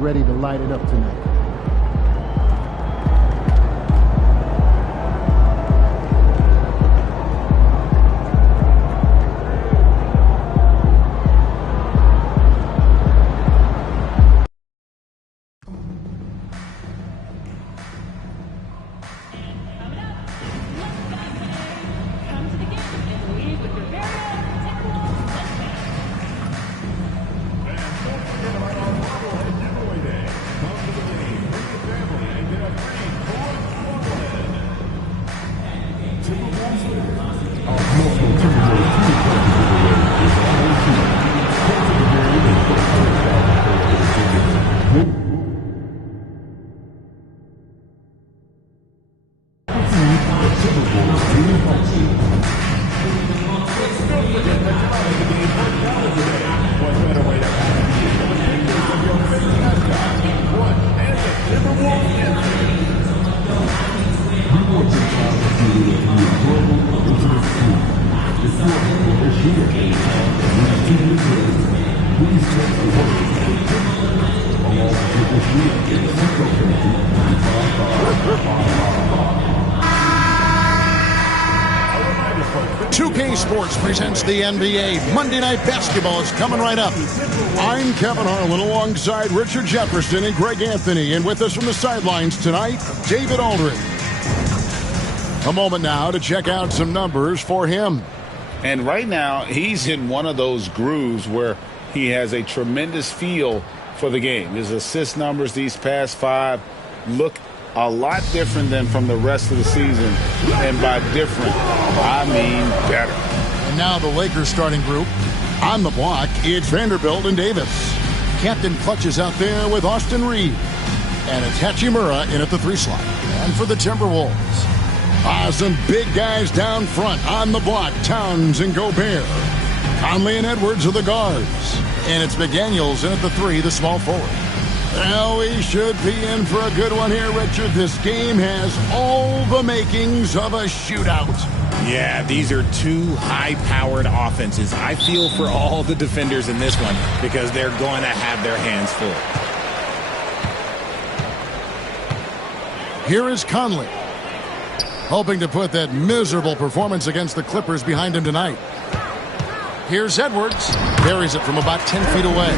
ready to light it up tonight. Sports presents the NBA. Monday Night Basketball is coming right up. I'm Kevin Harlan alongside Richard Jefferson and Greg Anthony. And with us from the sidelines tonight, David Aldridge. A moment now to check out some numbers for him. And right now, he's in one of those grooves where he has a tremendous feel for the game. His assist numbers these past 5 look a lot different than from the rest of the season. And by different, I mean better. And now the Lakers starting group. On the block, it's Vanderbilt and Davis. Captain Clutch is out there with Austin Reed. And it's Hachimura in at the 3 slot. And for the Timberwolves, some big guys down front. On the block, Towns and Gobert. Conley and Edwards are the guards. And it's McDaniels in at the 3, the small forward. Well, we should be in for a good one here, Richard. This game has all the makings of a shootout. Yeah, these are 2 high-powered offenses. I feel for all the defenders in this one because they're going to have their hands full. Here is Conley, hoping to put that miserable performance against the Clippers behind him tonight. Here's Edwards. Buries it from about 10 feet away.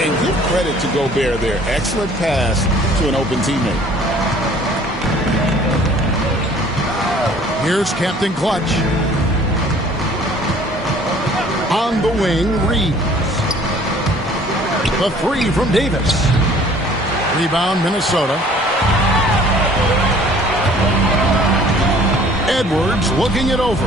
And give credit to Gobert there. Excellent pass to an open teammate. Here's Captain Clutch. On the wing, Reeves. The 3 from Davis. Rebound, Minnesota. Edwards looking it over.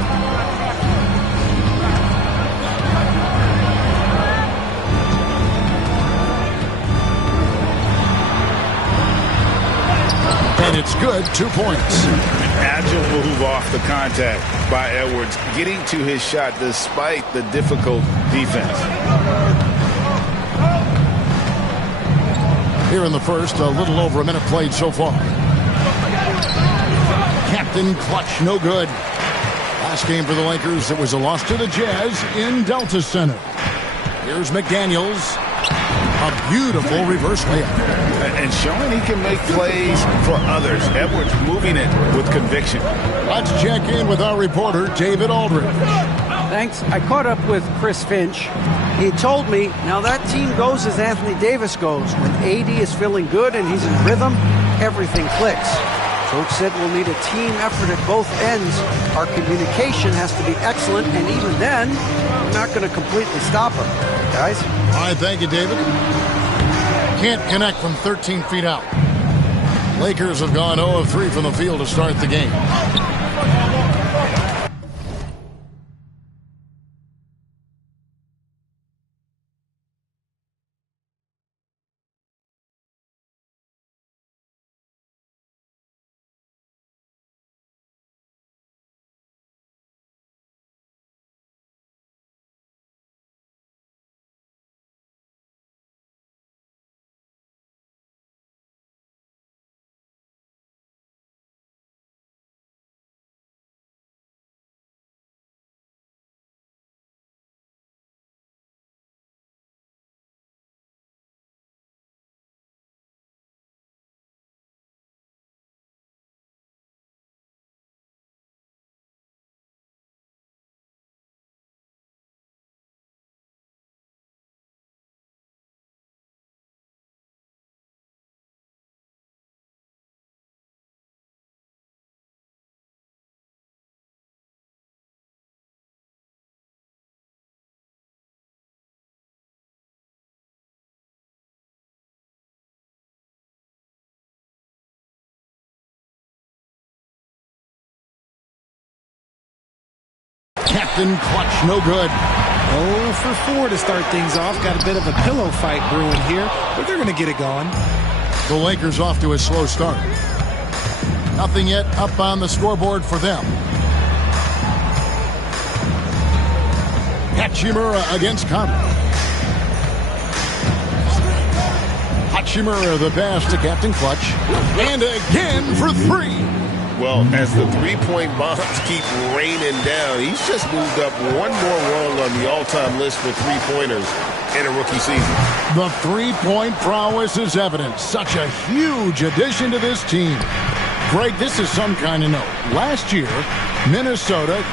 And it's good, 2 points. Agile move off the contact by Edwards, getting to his shot despite the difficult defense. Here in the first, a little over a minute played so far. Captain Clutch, no good. Last game for the Lakers, it was a loss to the Jazz in Delta Center. Here's McDaniels. A beautiful reverse layup. And showing he can make plays for others. Edwards moving it with conviction. Let's check in with our reporter, David Aldridge. Thanks. I caught up with Chris Finch. He told me, now that team goes as Anthony Davis goes. When AD is feeling good and he's in rhythm, everything clicks. Coach said we'll need a team effort at both ends. Our communication has to be excellent, and even then, we're not going to completely stop them. Guys? All right, thank you, David. Can't connect from 13 feet out. Lakers have gone 0 of 3 from the field to start the game. Captain Clutch, no good. 0 for 4 to start things off. Got a bit of a pillow fight brewing here, but they're going to get it going. The Lakers off to a slow start. Nothing yet up on the scoreboard for them. Hachimura against Conley. Hachimura the pass to Captain Clutch. And again for three. Well, as the three-point bombs keep raining down, he's just moved up one more rung on the all-time list for three-pointers in a rookie season. The three-point prowess is evident. Such a huge addition to this team. Greg, this is some kind of note. Last year, Minnesota,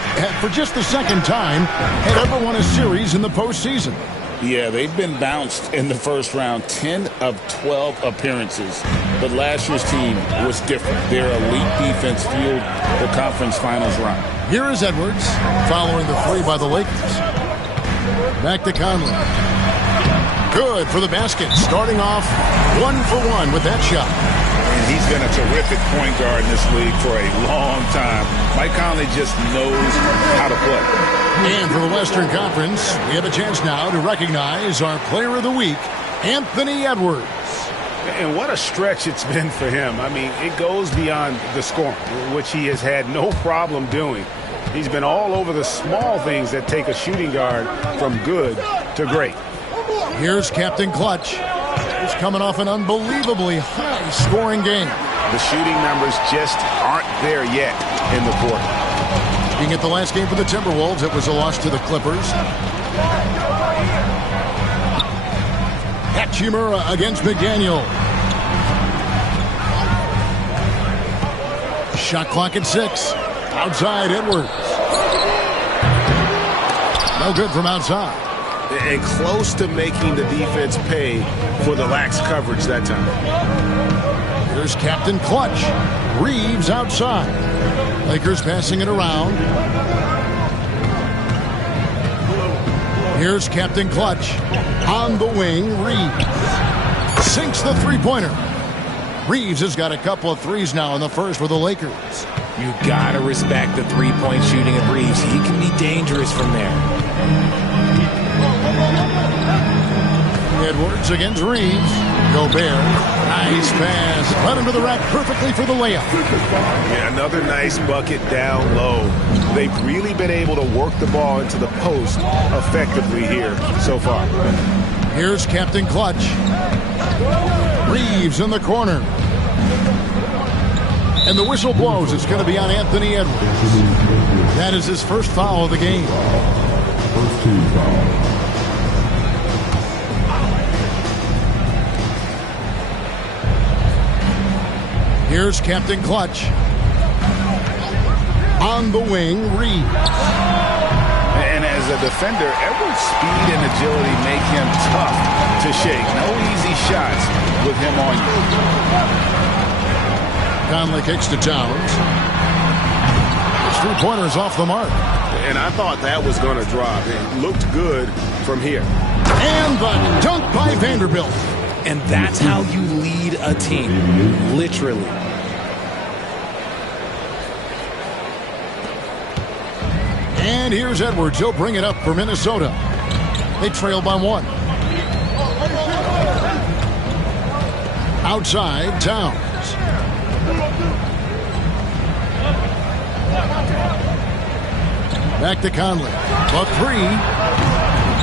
for just the second time, had ever won a series in the postseason. Yeah, they've been bounced in the first round, 10 of 12 appearances. But last year's team was different. Their elite defense fueled the conference finals run. Here is Edwards, following the three by the Lakers. Back to Conley. Good for the basket, starting off 1 for 1 with that shot. And he's been a terrific point guard in this league for a long time. Mike Conley just knows how to play. And for the Western Conference, we have a chance now to recognize our Player of the Week, Anthony Edwards. And what a stretch it's been for him. I mean, it goes beyond the scoring, which he has had no problem doing. He's been all over the small things that take a shooting guard from good to great. Here's Captain Clutch. He's coming off an unbelievably high-scoring game. The shooting numbers just aren't there yet in the fourth. Being at the last game for the Timberwolves, it was a loss to the Clippers. Hachimura against McDaniel. Shot clock at 6. Outside, Edwards. No good from outside. And close to making the defense pay for the lax coverage that time. Here's Captain Clutch. Reeves outside. Lakers passing it around. Here's Captain Clutch. On the wing, Reeves. Sinks the three-pointer. Reeves has got a couple of threes now in the first for the Lakers. You got to respect the three-point shooting of Reeves. He can be dangerous from there. Edwards against Reeves. Gobert. Nice pass. Led him to the rack perfectly for the layup. Yeah, another nice bucket down low. They've really been able to work the ball into the post effectively here so far. Here's Captain Clutch. Reeves in the corner. And the whistle blows. It's going to be on Anthony Edwards. That is his first foul of the game. First team foul. Here's Captain Clutch. On the wing, Reeves. And as a defender, Edwards' speed and agility make him tough to shake. No easy shots with him on you. Conley kicks to Towns. His three-pointer's off the mark. And I thought that was going to drop. It looked good from here. And the dunk by Vanderbilt. And that's how you lead a team, literally. And here's Edwards. He'll bring it up for Minnesota. They trail by 1. Outside, Towns. Back to Conley. The three.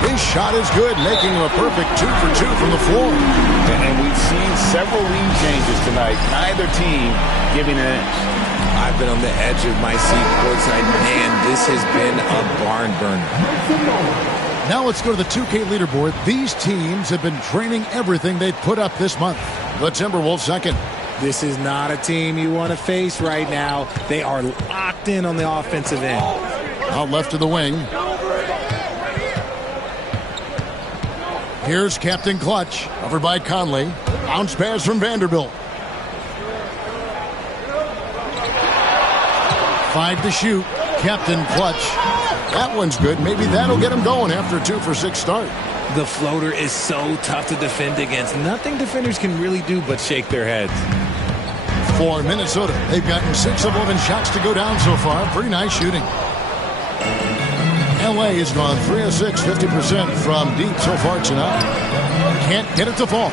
His shot is good, making him a perfect 2 for 2 from the floor. And we've seen several lead changes tonight. Neither team giving an inch. I've been on the edge of my seat courtside. Man, this has been a barn burner. Now let's go to the 2K leaderboard. These teams have been training everything they've put up this month. The Timberwolves second. This is not a team you want to face right now. They are locked in on the offensive end. Out left to the wing. Here's Captain Clutch, covered by Conley. Bounce pass from Vanderbilt. 5 to shoot. Captain Clutch. That one's good. Maybe that'll get him going after a 2 for 6 start. The floater is so tough to defend against. Nothing defenders can really do but shake their heads. For Minnesota, they've gotten 6 of 11 shots to go down so far. Pretty nice shooting. UCLA has gone 3 of 6, 50% from deep so far tonight. Can't get it to fall.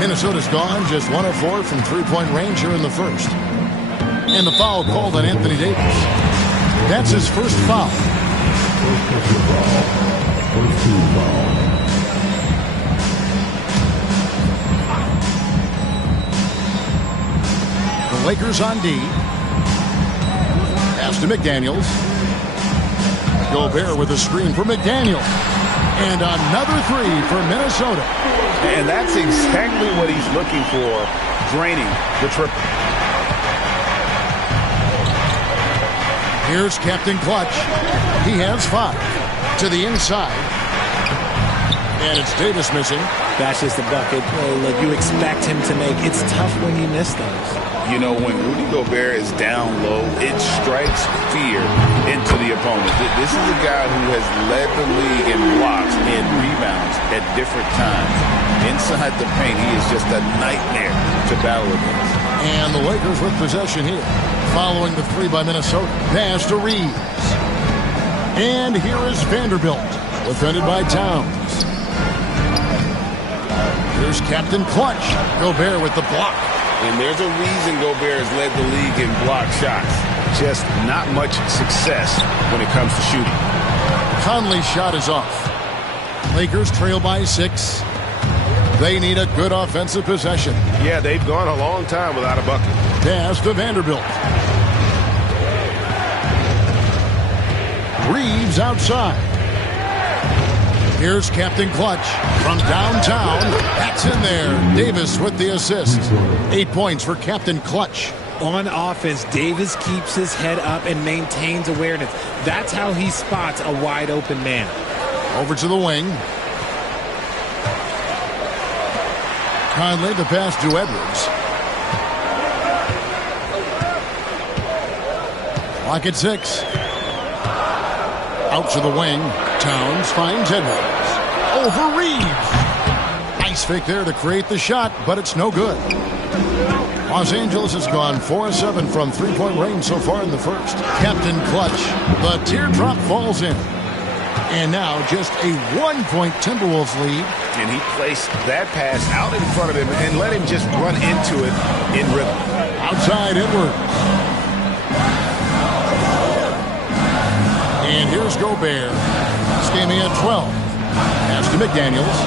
Minnesota's gone just 1 of 4 from three-point range here in the first. And the foul called on Anthony Davis. That's his first foul. First team foul. The Lakers on D. Pass to McDaniels. Gobert with a screen for McDaniels. And another three for Minnesota. And that's exactly what he's looking for, draining the triple. Here's Captain Clutch. He has 5 to the inside. And it's Davis missing. That's just a bucket. Look, you expect him to make. It's tough when you miss those. You know, when Rudy Gobert is down low, it strikes fear into the opponent. This is a guy who has led the league in blocks and rebounds at different times. Inside the paint, he is just a nightmare to battle against. And the Lakers with possession here. Following the 3 by Minnesota. Pass to Reeves. And here is Vanderbilt. Defended by Towns. Here's Captain Clutch. Gobert with the block. And there's a reason Gobert has led the league in block shots. Just not much success when it comes to shooting. Conley's shot is off. Lakers trail by 6. They need a good offensive possession. Yeah, they've gone a long time without a bucket. Pass to Vanderbilt. Reeves outside. Here's Captain Clutch from downtown. That's in there. Davis with the assist. 8 points for Captain Clutch. On offense, Davis keeps his head up and maintains awareness. That's how he spots a wide open man. Over to the wing. Conley the pass to Edwards. Clock at 6. Out to the wing. Towns finds Edwards. Over Reeves. Nice fake there to create the shot, but it's no good. Los Angeles has gone 4 of 7 from three-point range so far in the first. Captain Clutch. The teardrop falls in. And now just a 1-point Timberwolves lead. And he placed that pass out in front of him and let him just run into it in rhythm. Outside Edwards. And here's Gobert. Skamey at 12. Pass to McDaniels.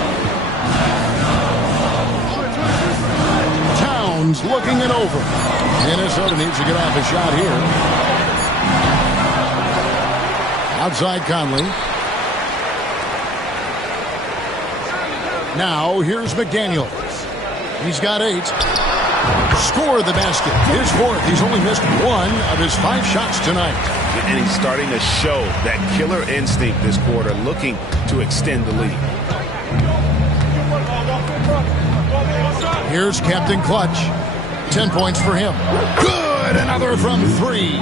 Towns looking it over. Minnesota needs to get off a shot here. Outside Conley. Now here's McDaniels. He's got 8. Score the basket. His 4th. He's only missed 1 of his 5 shots tonight. And he's starting to show that killer instinct this quarter, looking to extend the lead. Here's Captain Clutch. 10 points for him. Good! Another from 3.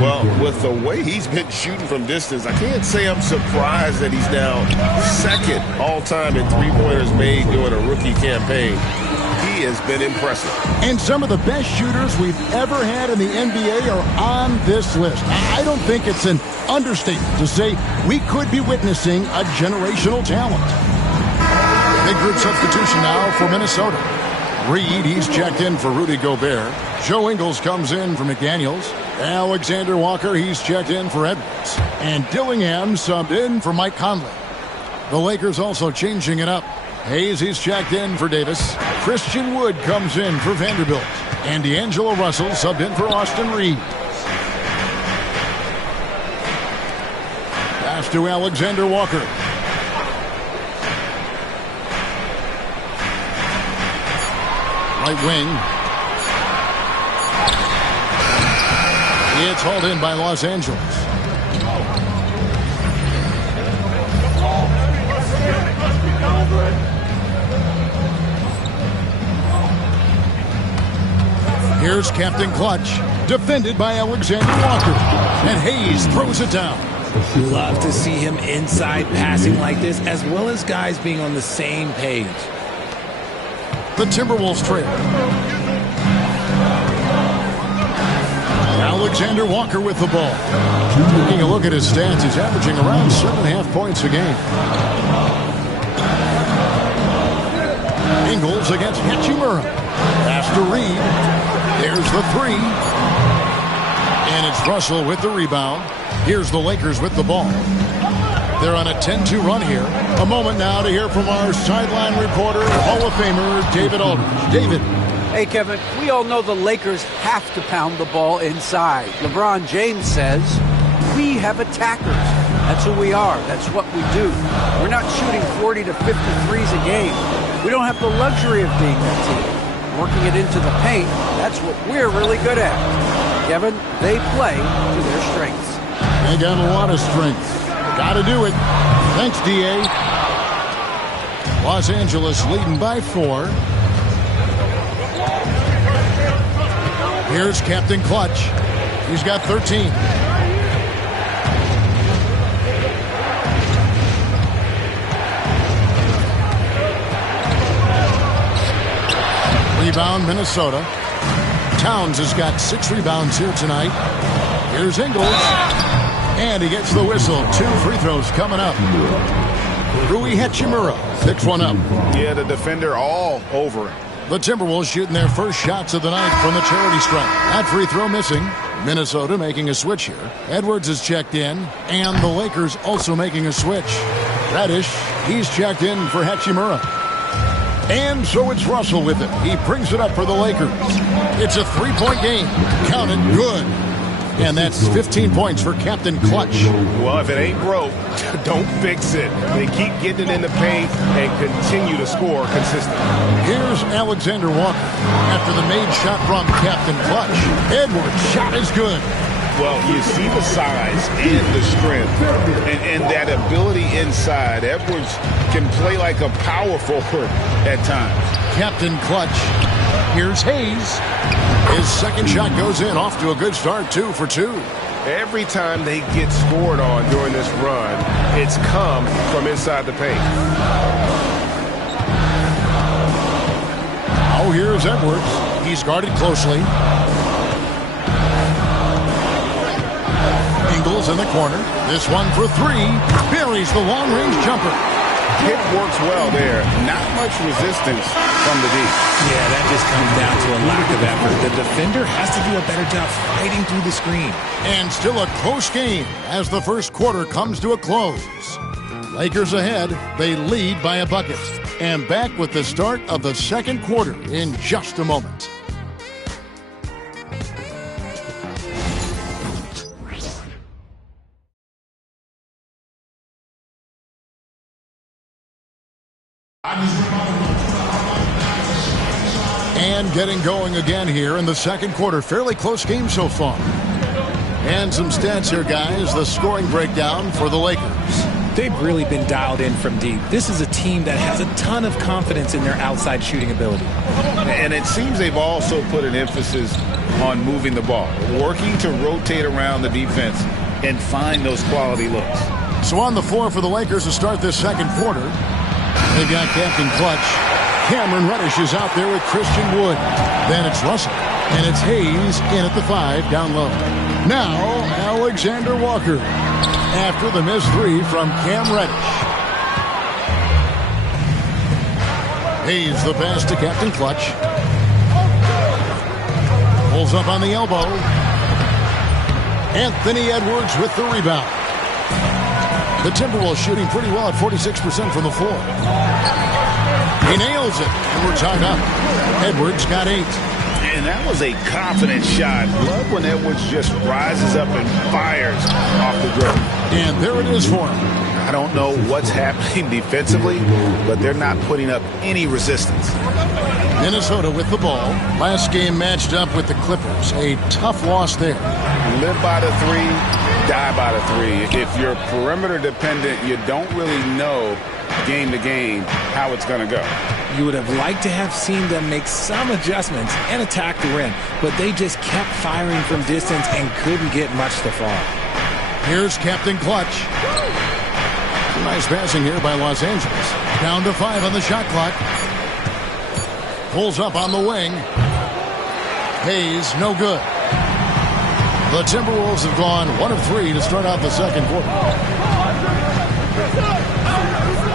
Well, with the way he's been shooting from distance, I can't say I'm surprised that he's now 2nd all-time in three-pointers made during a rookie campaign. He has been impressive. And some of the best shooters we've ever had in the NBA are on this list. I don't think it's an understatement to say we could be witnessing a generational talent. Big group substitution now for Minnesota. Reed, he's checked in for Rudy Gobert. Joe Ingles comes in for McDaniels. Alexander Walker, he's checked in for Edwards. And Dillingham subbed in for Mike Conley. The Lakers also changing it up. Hayes, he's checked in for Davis. Christian Wood comes in for Vanderbilt. And D'Angelo Russell subbed in for Austin Reed. Pass to Alexander Walker. Right wing. It's hauled in by Los Angeles. Here's Captain Clutch, defended by Alexander Walker. And Hayes throws it down. Love to see him inside passing like this, as well as guys being on the same page. The Timberwolves trail. Alexander Walker with the ball. Taking a look at his stats, he's averaging around 7.5 points a game. Ingles against Hachimura. Pass to Reed. There's the three. And it's Russell with the rebound. Here's the Lakers with the ball. They're on a 10-2 run here. A moment now to hear from our sideline reporter, Hall of Famer David Aldridge. David. Hey, Kevin, we all know the Lakers have to pound the ball inside. LeBron James says, we have attackers. That's who we are. That's what we do. We're not shooting 40 to 50 threes a game. We don't have the luxury of being that team. Working it into the paint, that's what we're really good at. Kevin, they play to their strengths. They got a lot of strength. Got to do it. Thanks, D.A. Los Angeles leading by 4. Here's Captain Clutch. He's got 13. Rebound, Minnesota. Towns has got 6 rebounds here tonight. Here's Ingles. And he gets the whistle. 2 free throws coming up. Rui Hachimura picks one up. Yeah, the defender all over him. The Timberwolves shooting their first shots of the night from the charity stripe. That free throw missing. Minnesota making a switch here. Edwards is checked in, and the Lakers also making a switch. Reddish, he's checked in for Hachimura. And so it's Russell with it. He brings it up for the Lakers. It's a 3-point game. Count it good. And that's 15 points for Captain Clutch. Well, if it ain't broke, don't fix it. They keep getting it in the paint and continue to score consistently. Here's Alexander Walker. After the made shot from Captain Clutch, Edwards' shot is good. Well, you see the size and the strength and that ability inside. Edwards can play like a power forward at times. Captain Clutch. Here's Hayes. His second shot goes in, off to a good start, 2 for 2. Every time they get scored on during this run, it's come from inside the paint. Oh, here's Edwards. He's guarded closely. Ingles in the corner. This one for 3. Buries the long-range jumper. Hit works well there. Not much resistance from the deep. Yeah, that just comes down to a lack of effort. The defender has to do a better job fighting through the screen. And still a close game as the first quarter comes to a close. Lakers ahead. They lead by a bucket. And back with the start of the second quarter in just a moment. And getting going again here in the second quarter. Fairly close game so far. And some stats here, guys. The scoring breakdown for the Lakers. They've really been dialed in from deep. This is a team that has a ton of confidence in their outside shooting ability. And it seems they've also put an emphasis on moving the ball, working to rotate around the defense and find those quality looks. So on the floor for the Lakers to start this second quarter, they've got Captain Clutch. Cameron Reddish is out there with Christian Wood. Then it's Russell. And it's Hayes in at the 5 down low. Now, Alexander Walker. After the missed 3 from Cam Reddish. Hayes the pass to Captain Clutch. Pulls up on the elbow. Anthony Edwards with the rebound. The Timberwolves shooting pretty well at 46% from the floor. He nails it, and we're tied up. Edwards got 8. And that was a confident shot. Love when Edwards just rises up and fires off the dribble. And there it is for him. I don't know what's happening defensively, but they're not putting up any resistance. Minnesota with the ball. Last game matched up with the Clippers. A tough loss there. Live by the 3, die by the 3. If you're perimeter dependent, you don't really know game to game how it's going to go. You would have liked to have seen them make some adjustments and attack the rim, but they just kept firing from distance and couldn't get much to fall. Here's Captain Clutch. Nice passing here by Los Angeles. Down to 5 on the shot clock. Pulls up on the wing. Hayes, no good. The Timberwolves have gone 1 of 3 to start out the second quarter.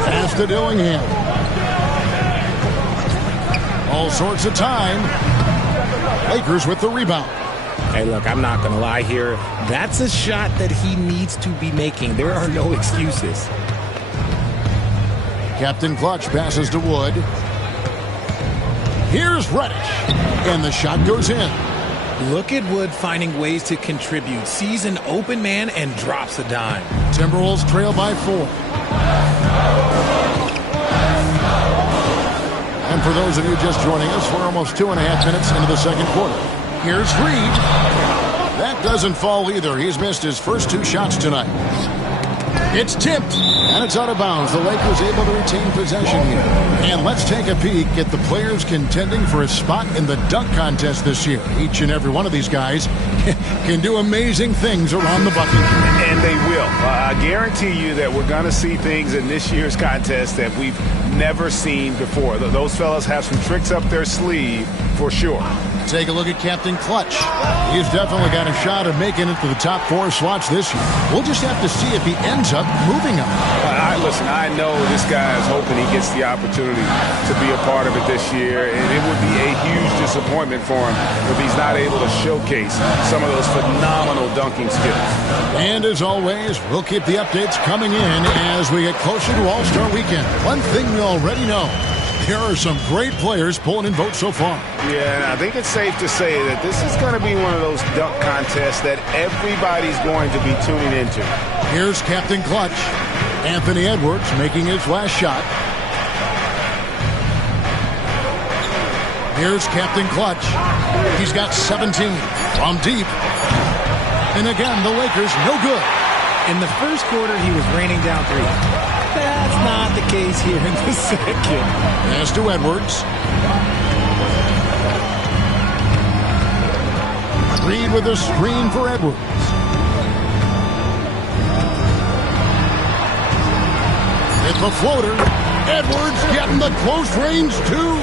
Pass to Dillingham. All sorts of time. Lakers with the rebound. Hey, look, I'm not going to lie here. That's a shot that he needs to be making. There are no excuses. Captain Clutch passes to Wood. Here's Reddish. And the shot goes in. Look at Wood finding ways to contribute. Sees an open man and drops a dime. Timberwolves trail by 4. And for those of you just joining us, we're almost 2.5 minutes into the second quarter. Here's Reed. That doesn't fall either. He's missed his first 2 shots tonight. It's tipped, and it's out of bounds. The Lakers able to retain possession here. And let's take a peek at the players contending for a spot in the dunk contest this year. Each and every one of these guys can do amazing things around the bucket. And they will. I guarantee you that we're going to see things in this year's contest that we've never seen before. Those fellas have some tricks up their sleeve for sure. Take a look at Captain Clutch. He's definitely got a shot of making it to the top 4 slots this year. We'll just have to see if he ends up moving up. Listen, I know this guy is hoping he gets the opportunity to be a part of it this year, and it would be a huge disappointment for him if he's not able to showcase some of those phenomenal dunking skills. And as always, we'll keep the updates coming in as we get closer to All-Star Weekend. One thing we already know, there are some great players pulling in votes so far. Yeah, and I think it's safe to say that this is going to be one of those dunk contests that everybody's going to be tuning into. Here's Captain Clutch. Anthony Edwards making his last shot. Here's Captain Clutch. He's got 17 from deep. And again, the Lakers no good. In the first quarter, he was raining down 3. That's not the case here in the second. Pass to Edwards. Reed with a screen for Edwards. It's a floater. Edwards getting the close range, too.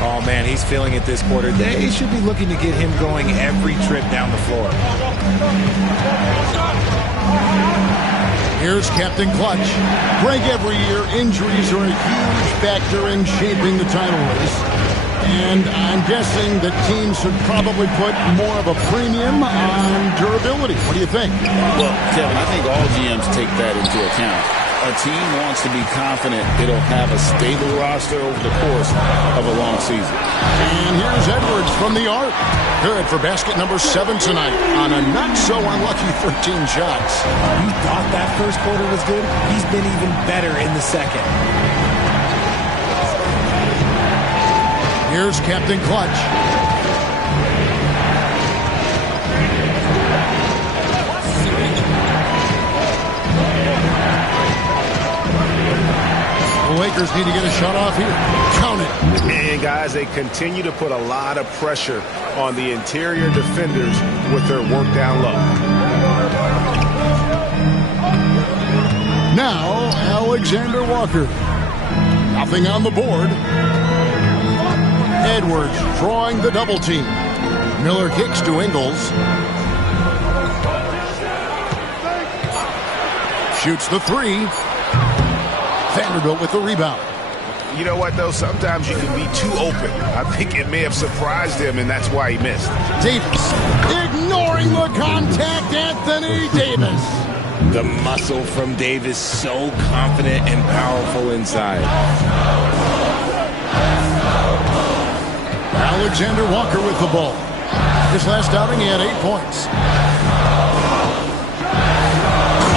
Oh, man, he's feeling it this quarter. They should be looking to get him going every trip down the floor. Here's Captain Clutch. Greg, every year, injuries are a huge factor in shaping the title race. And I'm guessing that teams should probably put more of a premium on durability. What do you think? Well, Kevin, I think all GMs take that into account. A team wants to be confident it'll have a stable roster over the course of a long season. And here's Edwards from the arc. Good for basket number 7 tonight on a not-so-unlucky 13 shots. You thought that first quarter was good? He's been even better in the second. Here's Captain Clutch. The Lakers need to get a shot off here. Count it. And, guys, they continue to put a lot of pressure on the interior defenders with their work down low. Now, Alexander Walker. Nothing on the board. Edwards drawing the double team. Miller kicks to Ingles. Shoots the 3. Vanderbilt with the rebound. You know what, though? Sometimes you can be too open. I think it may have surprised him, and that's why he missed. Davis ignoring the contact. Anthony Davis. The muscle from Davis, so confident and powerful inside. Alexander Walker with the ball. His last outing, he had 8 points.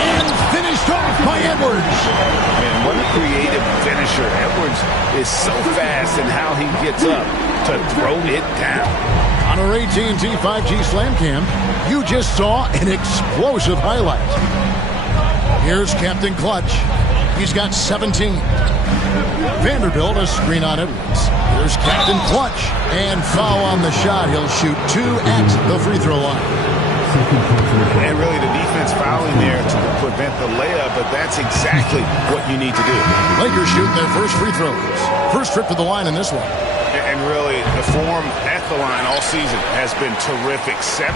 And finished off by Edwards. Man, what a creative finisher. Edwards is so fast in how he gets up to throw it down. On our AT&T 5G Slam Cam, you just saw an explosive highlight. Here's Captain Clutch. He's got 17. Vanderbilt a screen on Edwards. Here's Captain Clutch. And foul on the shot. He'll shoot 2 at the free throw line. And really the defense fouling there to prevent the layup, but that's exactly what you need to do. Lakers shooting their first free throws. First trip to the line in this one. And really, the form at the line all season has been terrific. 79%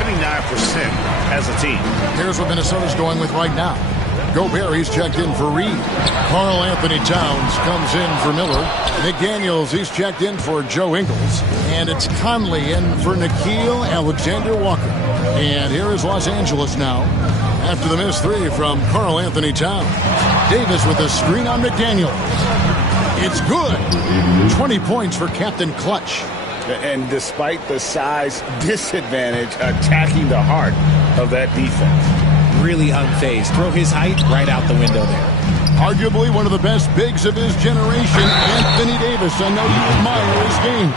as a team. Here's what Minnesota's going with right now. Gobert, he's checked in for Reed. Karl Anthony Towns comes in for Miller. McDaniels, he's checked in for Joe Ingles. And it's Conley in for Nickeil Alexander-Walker. And here is Los Angeles now after the missed three from Karl Anthony Towns. Davis with a screen on McDaniels. It's good. 20 points for Captain Clutch. And despite the size disadvantage, attacking the heart of that defense. Really unfazed. Throw his height right out the window there. Arguably one of the best bigs of his generation, Anthony Davis. I know you admire his game.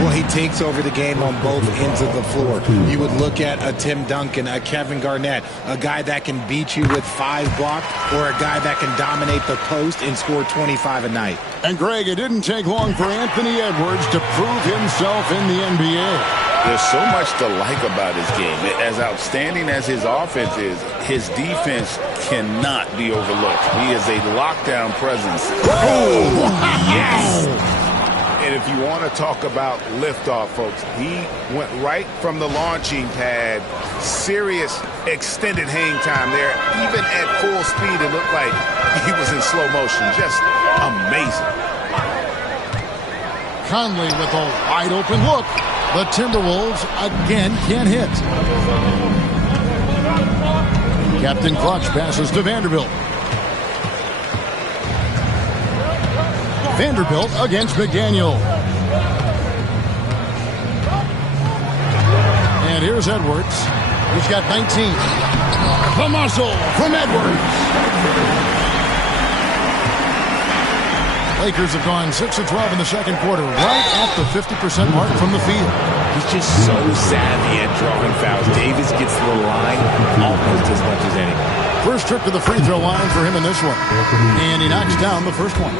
Well, he takes over the game on both ends of the floor. You would look at a Tim Duncan, a Kevin Garnett, a guy that can beat you with 5 blocks, or a guy that can dominate the post and score 25 a night. And Greg, it didn't take long for Anthony Edwards to prove himself in the NBA. There's so much to like about his game. As outstanding as his offense is, his defense cannot be overlooked. He is a lockdown presence. Oh, yes! And if you want to talk about liftoff, folks, he went right from the launching pad. Serious extended hang time there. Even at full speed, it looked like he was in slow motion. Just amazing. Conley with a wide open look. The Timberwolves again can't hit. Captain Clutch passes to Vanderbilt. Vanderbilt against McDaniel. And here's Edwards. He's got 19. The muscle from Edwards. Lakers have gone 6 of 12 in the second quarter, right at the 50% mark from the field. He's just so savvy at drawing fouls. Davis gets to the line almost as much as anyone. First trip to the free throw line for him in this one. And he knocks down the first one.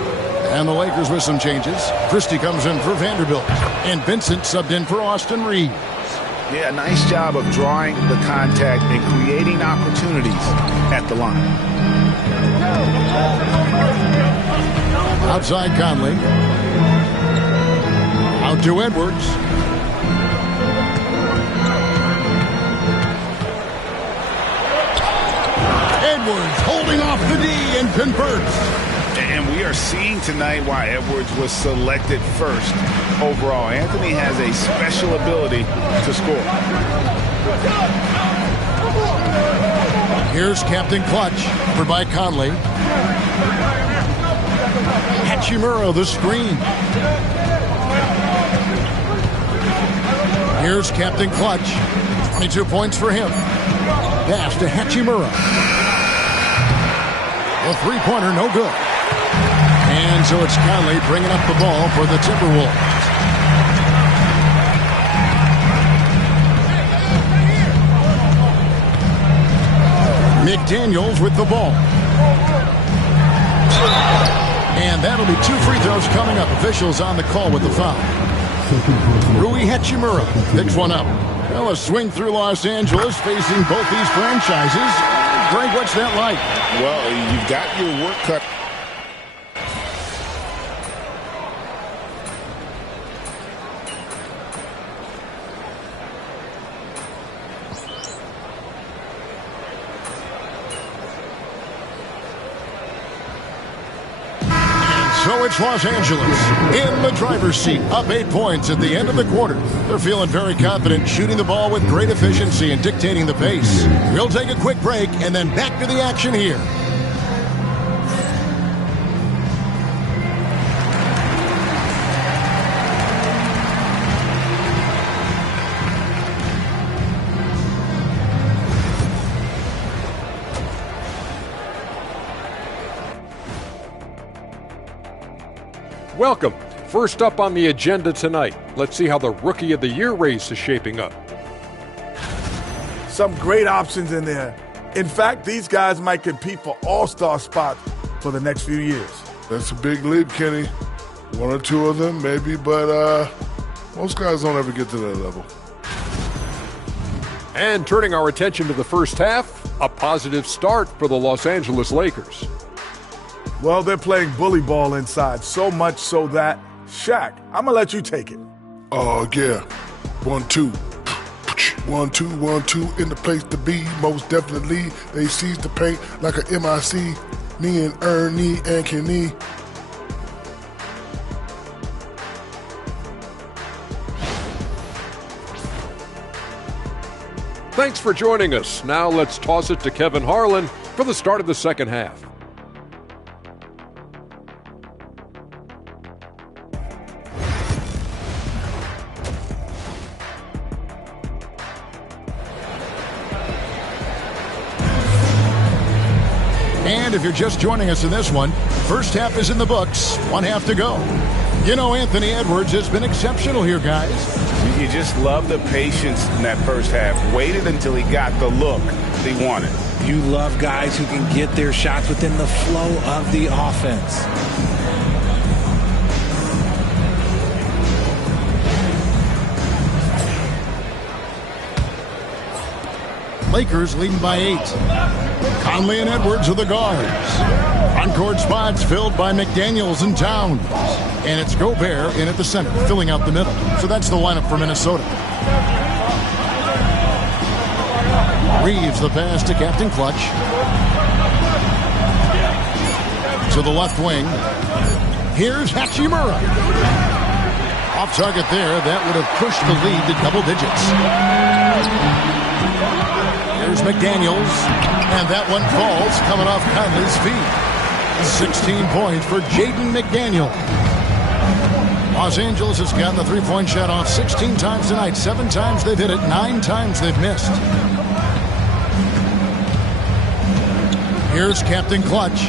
And the Lakers with some changes. Christie comes in for Vanderbilt. And Vincent subbed in for Austin Reed. Yeah, nice job of drawing the contact and creating opportunities at the line. Outside Conley. Out to Edwards. Edwards holding off the D and converts. And we are seeing tonight why Edwards was selected first overall. Anthony has a special ability to score. Here's Captain Clutch for by Conley. Hachimura the screen. Here's Captain Clutch. 22 points for him. Pass to Hachimura. The three-pointer no good. And so it's Conley bringing up the ball for the Timberwolves. McDaniels with the ball. And that'll be 2 free throws coming up. Officials on the call with the foul. Rui Hachimura picks one up. Well, a swing through Los Angeles facing both these franchises. Greg, what's that like? Well, you've got your work cut. So it's Los Angeles in the driver's seat, up 8 points at the end of the quarter. They're feeling very confident, shooting the ball with great efficiency and dictating the pace. We'll take a quick break and then back to the action here. Welcome. First up on the agenda tonight, let's see how the Rookie of the Year race is shaping up. Some great options in there. In fact, these guys might compete for all-star spots for the next few years. That's a big leap, Kenny. 1 or 2 of them, maybe, but most guys don't ever get to that level. And turning our attention to the first half, a positive start for the Los Angeles Lakers. Well, they're playing bully ball inside, so much so that Shaq, I'm going to let you take it. Oh, yeah. 1, 2. 1, 2, 1, 2 in the place to be. Most definitely, they seize the paint like a MIC. Me and Ernie and Kenny. Thanks for joining us. Now let's toss it to Kevin Harlan for the start of the second half. And if you're just joining us in this one, first half is in the books, 1 half to go. You know, Anthony Edwards has been exceptional here, guys. You just love the patience in that first half. Waited until he got the look he wanted. You love guys who can get their shots within the flow of the offense. Lakers leading by 8. Conley and Edwards are the guards. On-court spots filled by McDaniels and Towns. And it's Gobert in at the center, filling out the middle. So that's the lineup for Minnesota. Reeves the pass to Captain Clutch. To the left wing. Here's Hachimura. Off target there. That would have pushed the lead to double digits. Here's McDaniels. And that one falls coming off Conley's feet. 16 points for Jaden McDaniel. Los Angeles has gotten the three-point shot off 16 times tonight. 7 times they've hit it. 9 times they've missed. Here's Captain Clutch.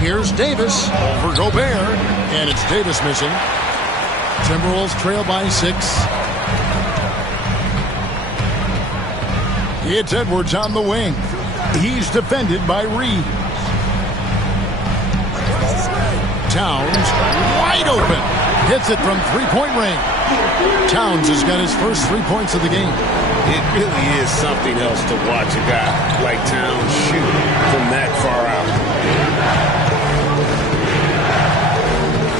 Here's Davis for Gobert. And it's Davis missing. Timberwolves trail by 6. It's Edwards on the wing. He's defended by Reeves. Towns wide open. Hits it from three-point range. Towns has got his first 3 points of the game. It really is something else to watch a guy like Towns shoot from that far out.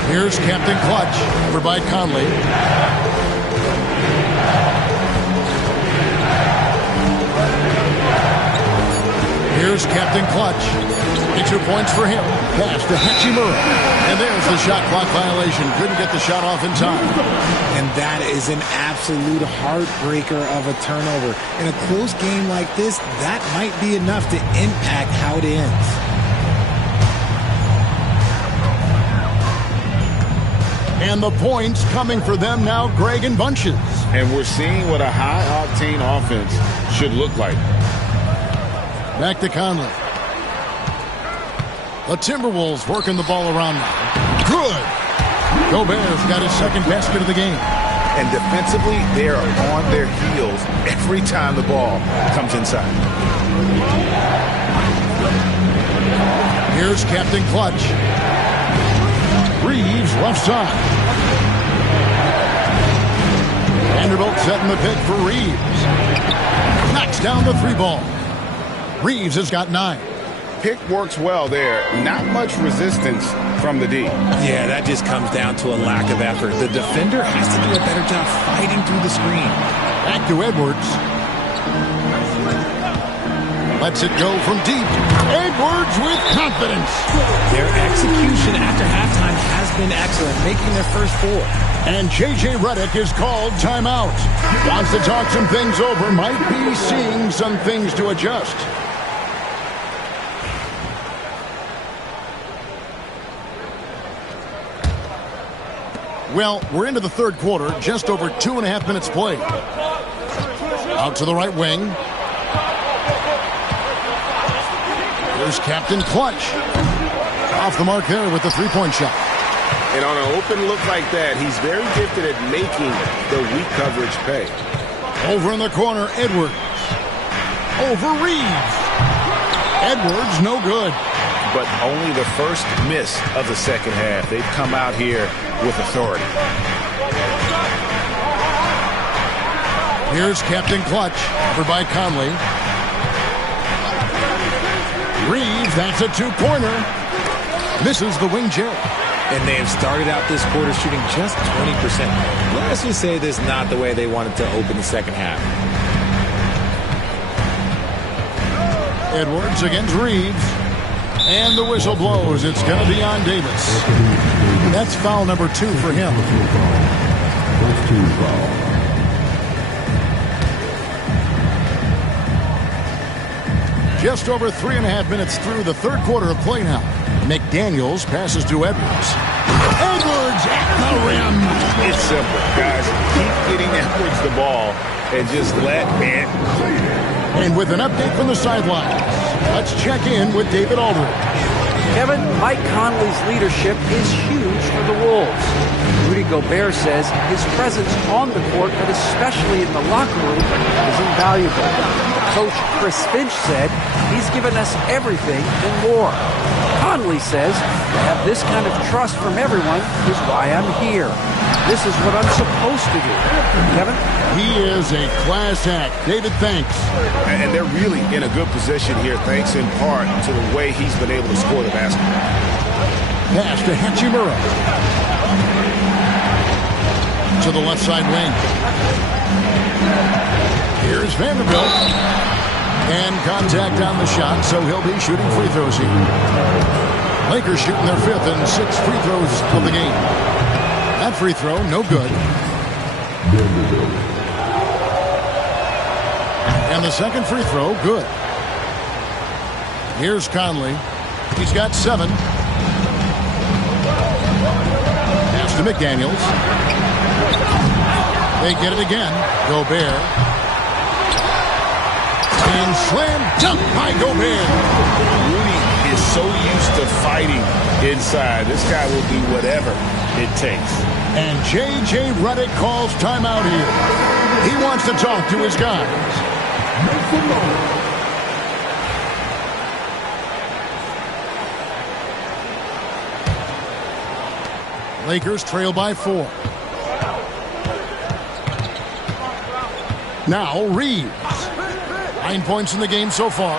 Here's Captain Clutch for by Conley. Here's Captain Clutch. 2 points for him. Pass to Hachimura. And there's the shot clock violation. Couldn't get the shot off in time. And that is an absolute heartbreaker of a turnover. In a close game like this, that might be enough to impact how it ends. And the points coming for them now, Greg, in bunches. And we're seeing what a high-octane offense should look like. Back to Conley. The Timberwolves working the ball around now. Good. Gobert's got his second basket of the game. And defensively, they are on their heels every time the ball comes inside. Here's Captain Clutch. Reeves left side. Vanderbilt setting the pick for Reeves. Knocks down the 3 ball. Reeves has got 9. Pick works well there. Not much resistance from the D. Yeah, that just comes down to a lack of effort. The defender has to do a better job fighting through the screen. Back to Edwards. Lets it go from deep. Edwards with confidence. Their execution after halftime has been excellent, making their first 4. And J.J. Redick is called timeout. Wants to talk some things over. Might be seeing some things to adjust. Well, we're into the third quarter, just over 2.5 minutes played. Out to the right wing. Here's Captain Clutch. Off the mark there with the 3-point shot. And on an open look like that, he's very gifted at making the weak coverage pay. Over in the corner, Edwards. Over Reeves. Edwards, no good. But only the first miss of the second half. They've come out here with authority. Here's Captain Clutch for by Conley. Reeves, that's a 2-pointer. Misses the wing J. And they have started out this quarter shooting just 20%. Let's just say this is not the way they wanted to open the second half. Edwards against Reeves. And the whistle blows. It's going to be on Davis. That's foul number 2 for him. First team foul. Just over 3.5 minutes through the third quarter of play now. McDaniels passes to Edwards. Edwards at the rim. It's simple, guys. Keep getting Edwards the ball and just let it. And with an update from the sidelines, let's check in with David Aldridge. Kevin, Mike Conley's leadership is huge for the Wolves. Rudy Gobert says his presence on the court, but especially in the locker room, is invaluable. Coach Chris Finch said he's given us everything and more. Conley says to have this kind of trust from everyone is why I'm here. This is what I'm supposed to do. Kevin? He is a class act. David, thanks. And they're really in a good position here, thanks in part to the way he's been able to score the basketball. Pass to Hachimura. To the left side wing. Here's Vanderbilt. And contact on the shot, so he'll be shooting free throws here. Lakers shooting their 5th and 6th free throws of the game. That free throw, no good. And the second free throw, good. Here's Conley. He's got 7. Pass to McDaniels. They get it again. Gobert. And slam dunk by Gobert. Rudy is so used to fighting inside. This guy will do whatever it takes. And J.J. Redick calls timeout here. He wants to talk to his guys. Lakers trail by 4. Now Reeves. 9 points in the game so far.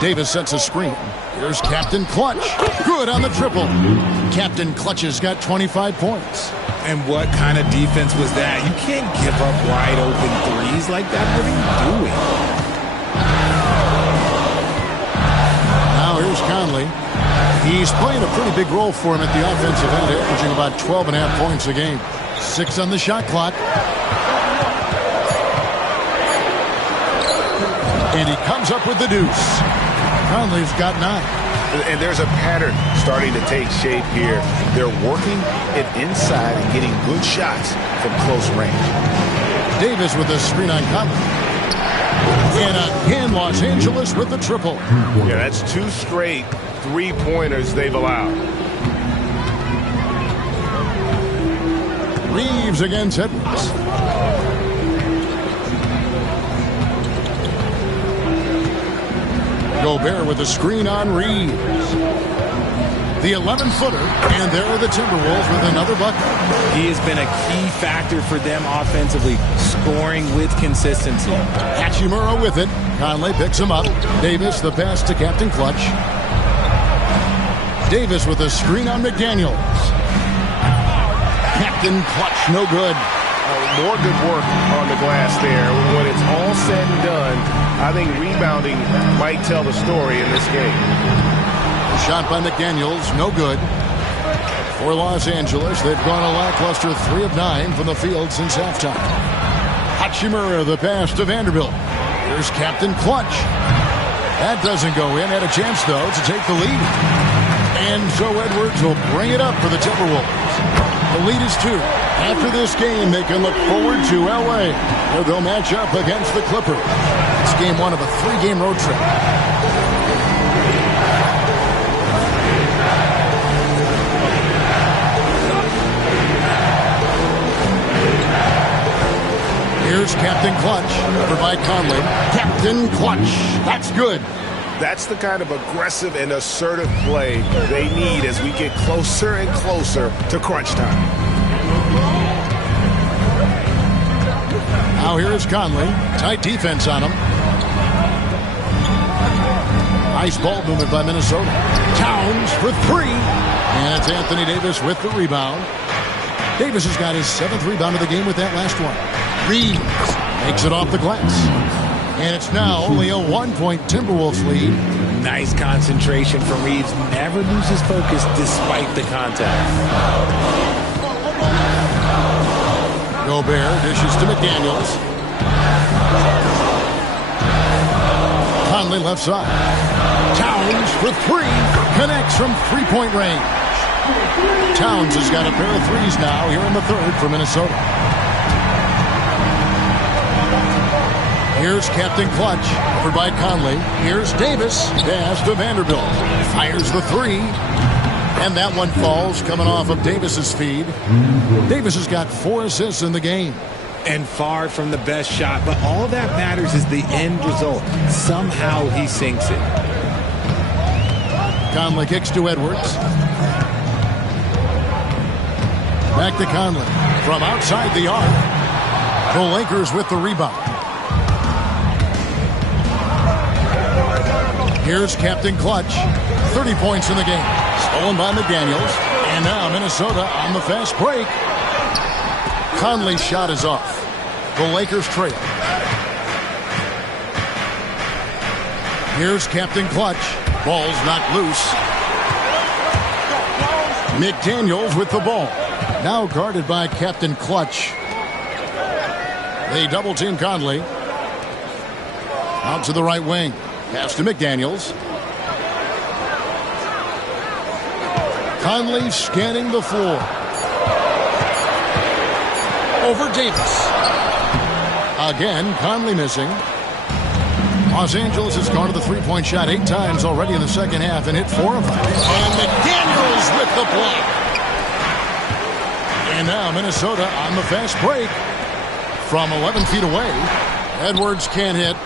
Davis sets a screen. Here's Captain Clutch. Good on the triple. Captain Clutch has got 25 points. And what kind of defense was that? You can't give up wide open threes like that. What are you doing? Now here's Conley. He's playing a pretty big role for him at the offensive end, averaging about 12.5 points a game. 6 on the shot clock. And he comes up with the deuce. Conley's got 9. And there's a pattern starting to take shape here. They're working it inside and getting good shots from close range. Davis with a screen on Conley. And again, Los Angeles with the triple. Yeah, that's 2 straight 3-pointers they've allowed. Reeves against Edwards. Gobert with a screen on Reeves. The 11-footer, and there are the Timberwolves with another bucket. He has been a key factor for them offensively, scoring with consistency. Hachimura with it. Conley picks him up. Davis, the pass to Captain Clutch. Davis with a screen on McDaniels. Captain Clutch, no good. More good work on the glass there. When it's all said and done, I think rebounding might tell the story in this game. Shot by McDaniels, no good. For Los Angeles, they've gone a lackluster 3 of 9 from the field since halftime. Hachimura, the pass to Vanderbilt. Here's Captain Clutch. That doesn't go in. Had a chance, though, to take the lead. And so Edwards will bring it up for the Timberwolves. The lead is 2. After this game, they can look forward to L.A., where they'll match up against the Clippers. It's game 1 of a 3-game road trip. Here's Captain Clutch, over by Conley. Captain Clutch, that's good. That's the kind of aggressive and assertive play they need as we get closer and closer to crunch time. Now here's Conley. Tight defense on him. Nice ball movement by Minnesota. Towns for three. And it's Anthony Davis with the rebound. Davis has got his 7th rebound of the game with that last one. Reeves makes it off the glass. And it's now only a 1-point Timberwolves lead. Nice concentration from Reeves. Never loses focus despite the contact. Gobert dishes to McDaniels. Conley left side. Towns for three. Connects from three-point range. Towns has got a pair of threes now here in the 3rd for Minnesota. Here's Captain Clutch, over by Conley. Here's Davis, pass to Vanderbilt. Fires the three. And that one falls, coming off of Davis's feed. Davis has got 4 assists in the game. And far from the best shot, but all that matters is the end result. Somehow he sinks it. Conley kicks to Edwards. Back to Conley from outside the arc. The Lakers with the rebound. Here's Captain Clutch. 30 points in the game. Stolen by McDaniels. And now Minnesota on the fast break. Conley's shot is off. The Lakers trail. Here's Captain Clutch. Ball's not loose. McDaniels with the ball. Now guarded by Captain Clutch. They double team Conley. Out to the right wing. Pass to McDaniels. Conley scanning the floor. Over Davis. Again, Conley missing. Los Angeles has gone to the three-point shot 8 times already in the second half and hit 4 of them. And McDaniels with the block. And now Minnesota on the fast break from 11 feet away. Edwards can't hit.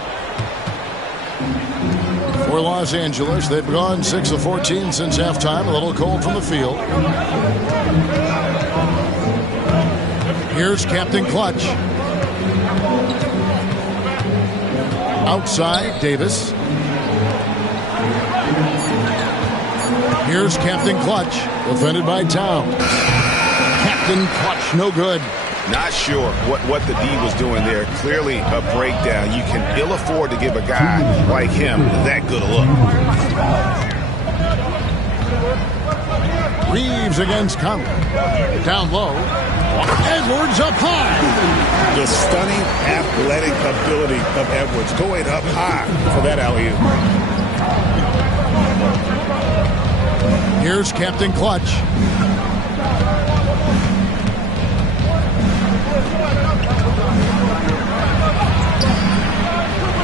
For Los Angeles, they've gone 6 of 14 since halftime. A little cold from the field. Here's Captain Clutch. Outside, Davis. Here's Captain Clutch, defended by Towns. Captain Clutch, no good. Not sure what the D was doing there. Clearly a breakdown. You can ill afford to give a guy like him that good a look. Reeves against Conley. Down low. Edwards up high. The stunning athletic ability of Edwards going up high for that alley-oop. Here's Captain Clutch.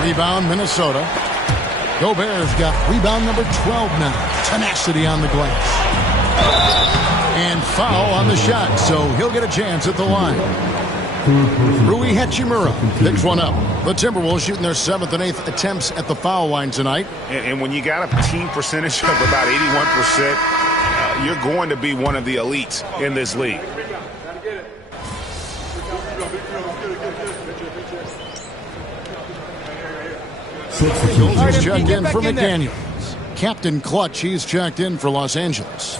Rebound, Minnesota. Gobert's got rebound number 12 now. Tenacity on the glass. And foul on the shot, so he'll get a chance at the line. Rui Hachimura picks one up. The Timberwolves shooting their 7th and 8th attempts at the foul line tonight. And when you got a team percentage of about 81%, you're going to be one of the elites in this league. He's checked in for McDaniels. Captain Clutch, he's checked in for Los Angeles.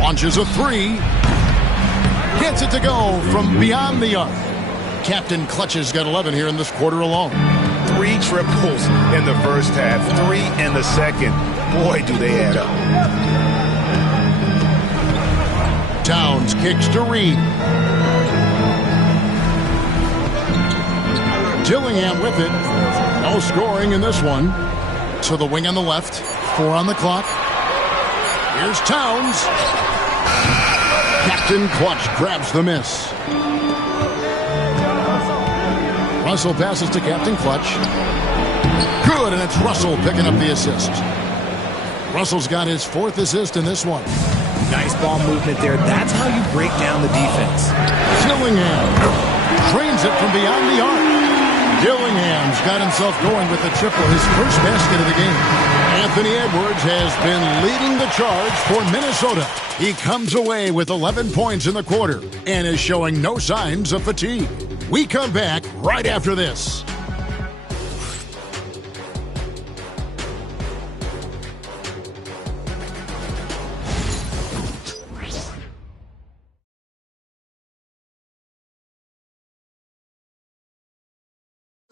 Launches a three. Gets it to go from beyond the arc. Captain Clutch has got 11 here in this quarter alone. 3 triples in the first half, 3 in the second. Boy, do they add up. Towns kicks to Reed. Dillingham with it. No scoring in this one. To the wing on the left. 4 on the clock. Here's Towns. Captain Clutch grabs the miss. Russell passes to Captain Clutch. Good, and it's Russell picking up the assist. Russell's got his 4th assist in this one. Nice ball movement there. That's how you break down the defense. Dillingham drains it from beyond the arc. Dillingham's got himself going with the triple, his first basket of the game. Anthony Edwards has been leading the charge for Minnesota. He comes away with 11 points in the quarter and is showing no signs of fatigue. We come back right after this.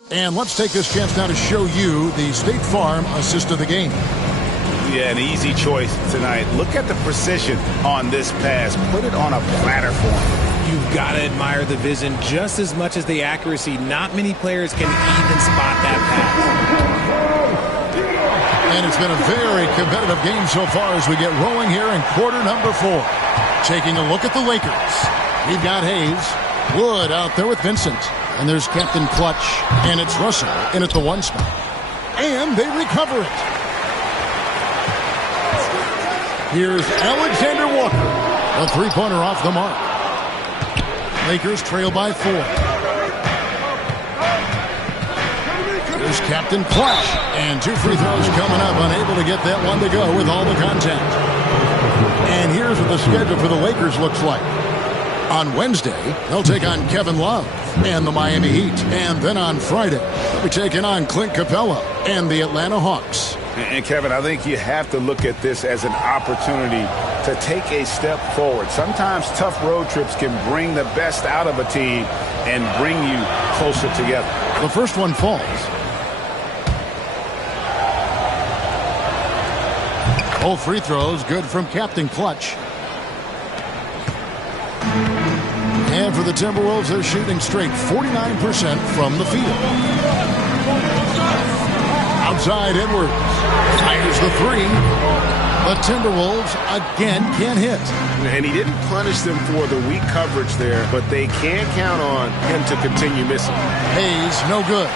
And let's take this chance now to show you the State Farm assist of the game. Yeah, an easy choice tonight. Look at the precision on this pass. Put it on a platter for him. You've got to admire the vision just as much as the accuracy. Not many players can even spot that pass. And it's been a very competitive game so far as we get rolling here in quarter number 4. Taking a look at the Lakers. We've got Hayes, Wood out there with Vincent. And there's Captain Clutch, and it's Russell in at the 1 spot. And they recover it. Here's Alexander Walker. A 3-pointer off the mark. Lakers trail by 4. Here's Captain Clutch. And 2 free throws coming up, unable to get that one to go with all the contact. And here's what the schedule for the Lakers looks like. On Wednesday, they'll take on Kevin Love and the Miami Heat. And then on Friday, they'll be taking on Clint Capella and the Atlanta Hawks. And Kevin, I think you have to look at this as an opportunity to take a step forward. Sometimes tough road trips can bring the best out of a team and bring you closer together. The first one falls. All free throws good from Captain Clutch. And for the Timberwolves, they're shooting straight 49% from the field. Outside, Edwards fires the 3. The Timberwolves again can't hit. And he didn't punish them for the weak coverage there, but they can't count on him to continue missing. Hayes, no good.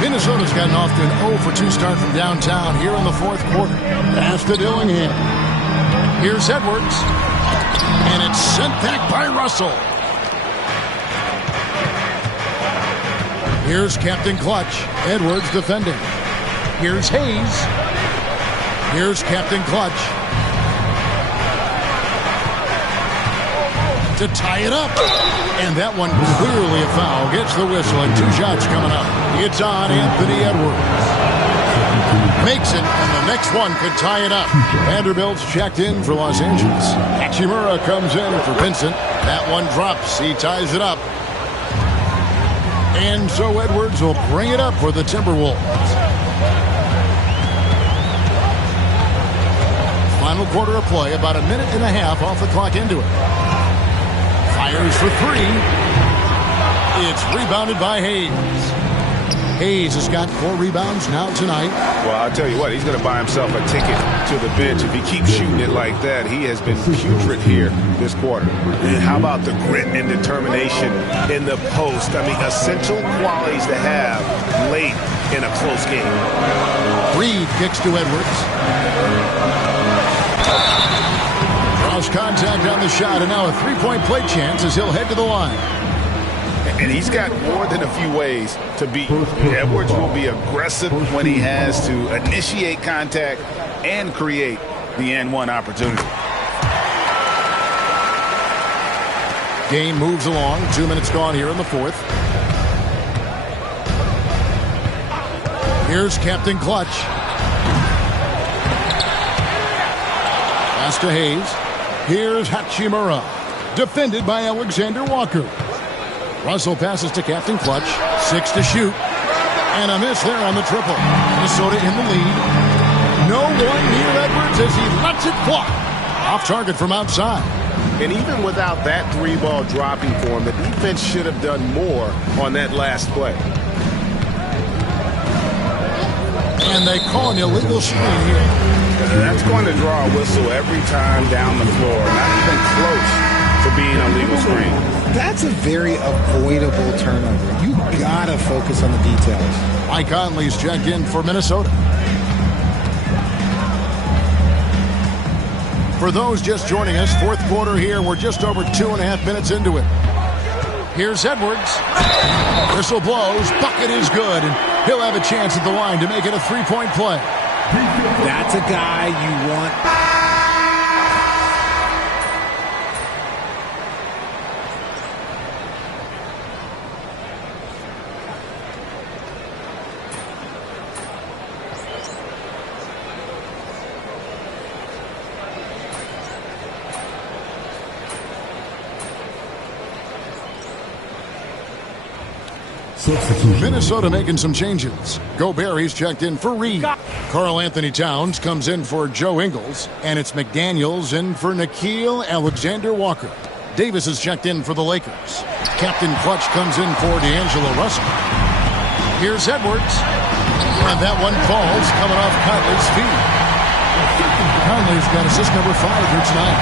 Minnesota's gotten off to an 0 for 2 start from downtown here in the 4th quarter. Pass to Dillingham. Here's Edwards. And it's sent back by Russell. Here's Captain Clutch. Edwards defending. Here's Hayes. Here's Captain Clutch. To tie it up. And that one clearly a foul. Gets the whistle and 2 shots coming up. It's on Anthony Edwards. Makes it, and the next one could tie it up. Vanderbilt's checked in for Los Angeles. Hachimura comes in for Vincent. That one drops. He ties it up. And so Edwards will bring it up for the Timberwolves. Final quarter of play, about a minute and a half off the clock into it. Fires for 3. It's rebounded by Hayes. Hayes has got 4 rebounds now tonight. Well, I'll tell you what, he's going to buy himself a ticket to the bench. If he keeps shooting it like that, he has been putrid here this quarter. And how about the grit and determination in the post? I mean, essential qualities to have late in a close game. Reed kicks to Edwards. Draws contact on the shot, and now a 3-point play chance as he'll head to the line. And he's got more than a few ways to beat. Edwards will be aggressive when he has to initiate contact and create the N1 opportunity. Game moves along. 2 minutes gone here in the 4th. Here's Captain Clutch. Pass to Hayes. Here's Hachimura. Defended by Alexander Walker. Russell passes to Captain Clutch. 6 to shoot. And a miss there on the triple. Minnesota in the lead. No one near Edwards as he lets it fly. Off target from outside. And even without that 3-ball dropping for him, the defense should have done more on that last play. And they call an illegal screen here. That's going to draw a whistle every time down the floor. Not even close to being a legal screen. That's a very avoidable turnover. You gotta focus on the details. Mike Conley's checked in for Minnesota. For those just joining us, 4th quarter here. We're just over 2.5 minutes into it. Here's Edwards. Whistle blows. Bucket is good. And he'll have a chance at the line to make it a three-point play. That's a guy you want. Minnesota making some changes. Gobert, he's checked in for Reed. Karl Anthony Towns comes in for Joe Ingles. And it's McDaniels in for Nickeil Alexander-Walker. Davis is checked in for the Lakers. Captain Clutch comes in for D'Angelo Russell. Here's Edwards. And that one falls coming off Conley's feet. Conley's got assist number 5 here tonight.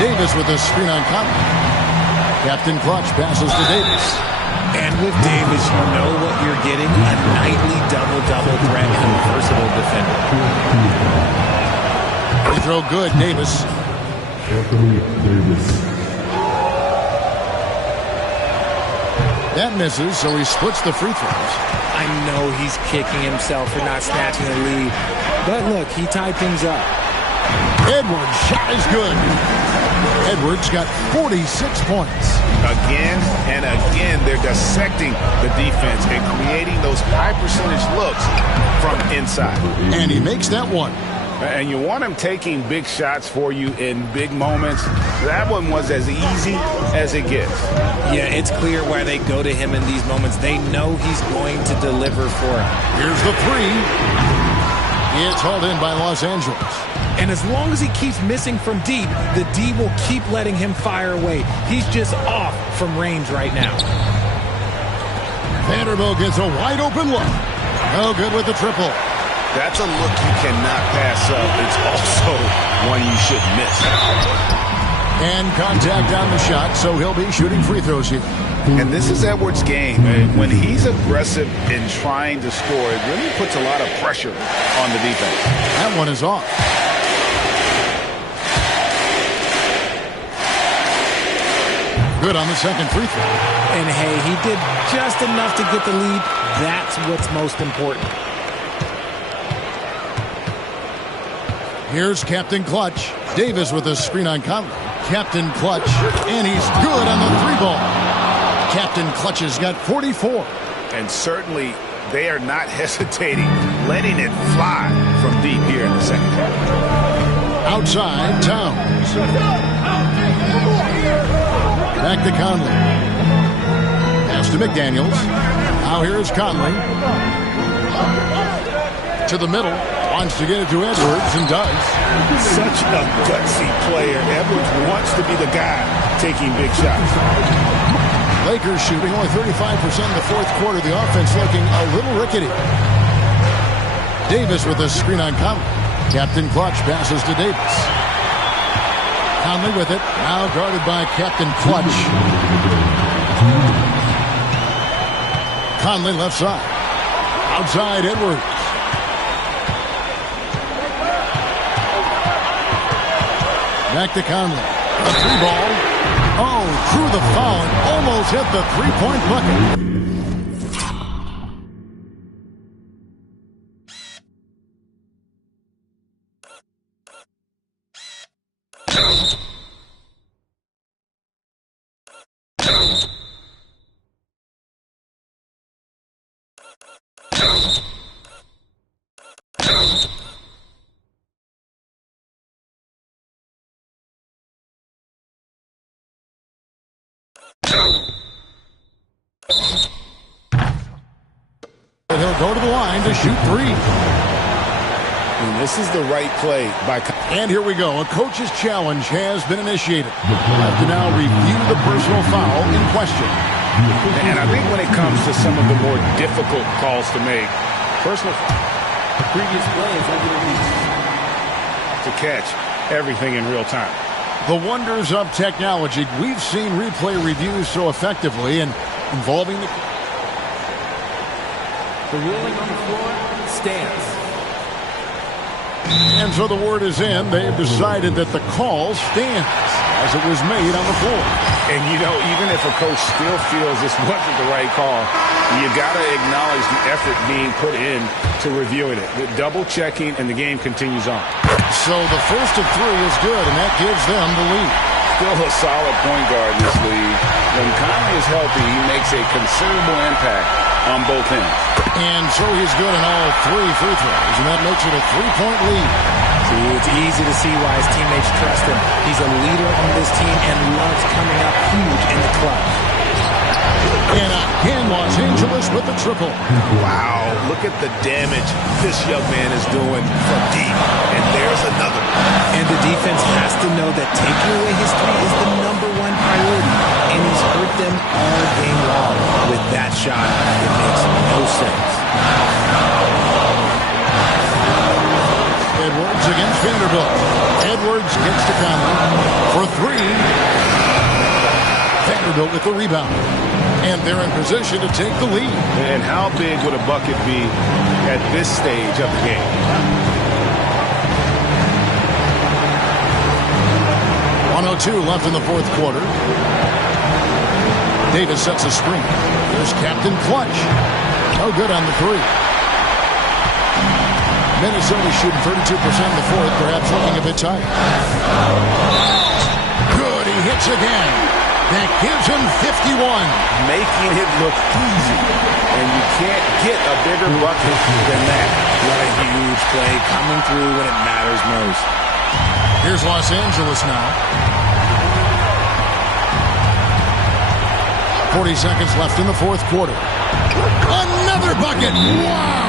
Davis with a screen on Conley. Captain Clutch passes to Davis. And with Davis, you know what you're getting. A nightly double-double threat and a versatile defender. Free throw good, Davis. That misses, so he splits the free throws. I know he's kicking himself for not snatching the lead. But look, he tied things up. Edwards' shot is good. Edwards got 46 points. Again and again, they're dissecting the defense and creating those high-percentage looks from inside. And he makes that one. And you want him taking big shots for you in big moments. That one was as easy as it gets. Yeah, it's clear why they go to him in these moments. They know he's going to deliver for them. Here's the three. It's hauled in by Los Angeles. And as long as he keeps missing from deep, the D will keep letting him fire away. He's just off from range right now. Vanderbilt gets a wide open look. No good with the triple. That's a look you cannot pass up. It's also one you shouldn't miss. And contact on the shot, so he'll be shooting free throws here. And this is Edwards' game. When he's aggressive in trying to score, it really puts a lot of pressure on the defense. That one is off. Good on the second free throw. And hey, he did just enough to get the lead. That's what's most important. Here's Captain Clutch. Davis with a screen on Conley. Captain Clutch, and he's good on the three ball. Captain Clutch has got 44. And certainly they are not hesitating, letting it fly from deep here in the second half. Outside, Towns. Back to Conley. Pass to McDaniels. Now here's Conley. To the middle. Wants to get it to Edwards and does. Such a gutsy player. Edwards wants to be the guy taking big shots. Lakers shooting only 35% in the fourth quarter. The offense looking a little rickety. Davis with a screen on Conley. Captain Clutch passes to Davis. Conley with it. Now guarded by Captain Clutch. Conley left side. Outside Edwards. Back to Conley. A three ball. Oh, drew the foul and almost hit the three-point bucket. He'll go to the line to shoot three. And this is the right play by. And here we go. A coach's challenge has been initiated. We'll have to now review the personal foul in question. And I think when it comes to some of the more difficult calls to make, personal previous play is over the reach to catch everything in real time. The wonders of technology. We've seen replay reviews so effectively and involving the ruling on the floor stands. And so the word is in. They've decided that the call stands as it was made on the floor. And, you know, even if a coach still feels this wasn't the right call, you got to acknowledge the effort being put in to reviewing it. The double checking, and the game continues on. So the first of three is good, and that gives them the lead. Still a solid point guard in this league. When Conley is healthy, he makes a considerable impact on both ends. And so he's good in all three free throws, and that makes it a 3-point lead. See, it's easy to see why his teammates trust him. He's a leader on this team and loves coming up huge in the clutch. And again, Los Angeles with the triple. Wow, look at the damage this young man is doing from deep. And there's another. And the defense has to know that taking away his three is the #1 priority. And he's hurt them all game long. With that shot, it makes no sense. Edwards against Vanderbilt. Edwards gets to Conley for three. Vanderbilt with the rebound. And they're in position to take the lead. And how big would a bucket be at this stage of the game? 1:02 left in the fourth quarter. Davis sets a screen. There's Captain Clutch. No good on the three. Minnesota shooting 32% in the fourth, perhaps looking a bit tight. Good, he hits again. That gives him 51. Making it look easy. And you can't get a bigger bucket than that. What a huge play coming through when it matters most. Here's Los Angeles now. 40 seconds left in the fourth quarter. Another bucket. Wow.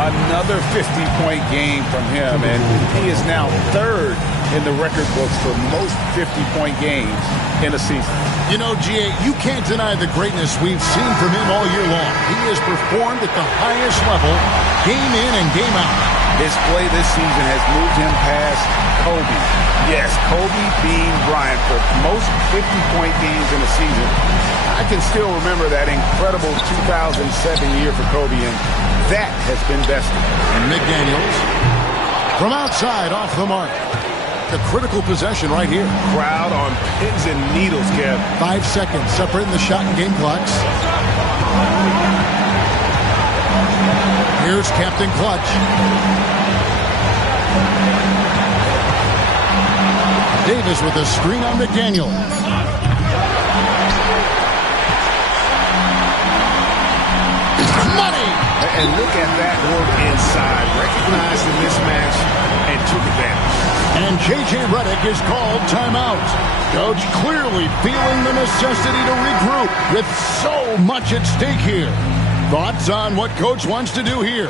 Another 50-point game from him, and he is now third in the record books for most 50-point games in a season. You know, G.A., you can't deny the greatness we've seen from him all year long. He has performed at the highest level, game in and game out. His play this season has moved him past Kobe. Yes, Kobe being Bryant for most 50-point games in a season. I can still remember that incredible 2007 year for Kobe, and that has been bested. McDaniels from outside off the mark. The critical possession right here. Crowd on pins and needles, Kev. 5 seconds separating the shot and game clocks. Here's Captain Clutch. Davis with a screen on McDaniel. Money! And look at that work inside. Recognized the mismatch and took advantage. And J.J. Redick is called timeout. Coach clearly feeling the necessity to regroup with so much at stake here. Thoughts on what Coach wants to do here?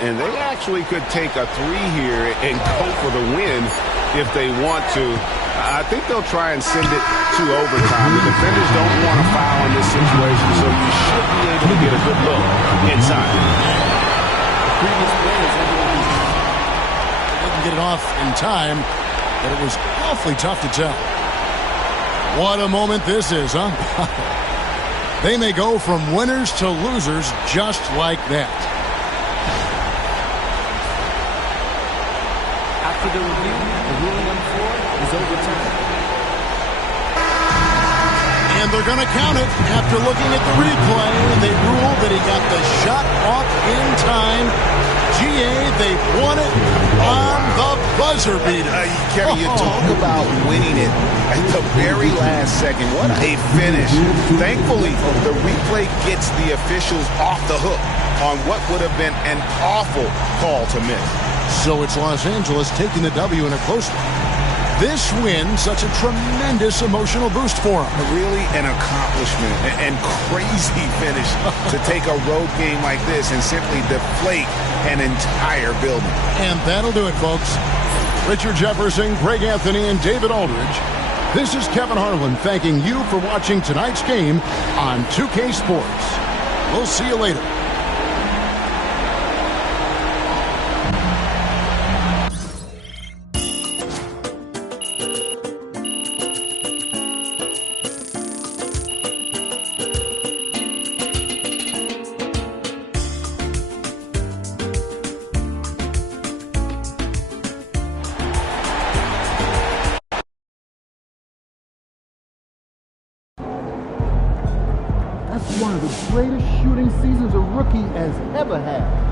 And they actually could take a three here and go for the win if they want to. I think they'll try and send it to overtime. The defenders don't want to foul in this situation, so you should be able to get a good look inside. The previous players didn't get it off in time, but it was awfully tough to tell. What a moment this is, huh? They may go from winners to losers just like that. After the review, the ruling on the floor is overturned. And they're going to count it. After looking at the replay, they ruled that he got the shot off in time. GA, they won it on the buzzer beater. Kevin, you talk about winning it at the very last second. What a finish. Thankfully, the replay gets the officials off the hook on what would have been an awful call to miss. So it's Los Angeles taking the W in a close one. This win, such a tremendous emotional boost for them. Really an accomplishment and crazy finish to take a road game like this and simply deflate an entire building. And that'll do it, folks. Richard Jefferson, Greg Anthony, and David Aldridge. This is Kevin Harlan thanking you for watching tonight's game on 2K Sports. We'll see you later. one of the greatest shooting seasons a rookie has ever had.